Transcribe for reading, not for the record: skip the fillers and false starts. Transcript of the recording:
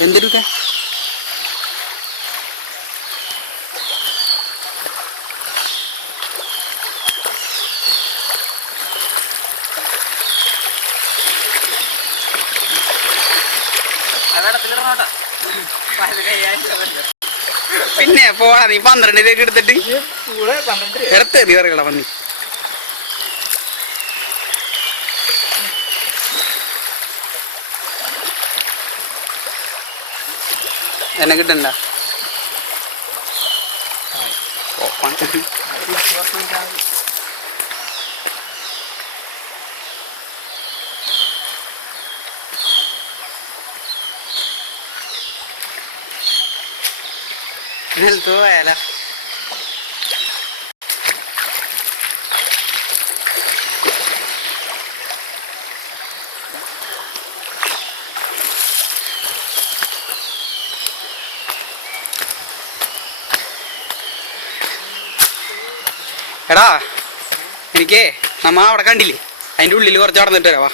എന്തെടുക്കാൻ പിന്നെ പോടാ നീ 12 രൂപ എടുത്തിട്ട് എടുത്ത് നീ പറയുക പന്നി എന്നെ കിട്ടണ്ട നിലത്ത് പോയാല എടാ എനിക്കേ നമ്മ അവിടെ കണ്ടില്ലേ അതിൻ്റെ ഉള്ളിൽ കുറച്ച് നടന്നിട്ട് വരാവാ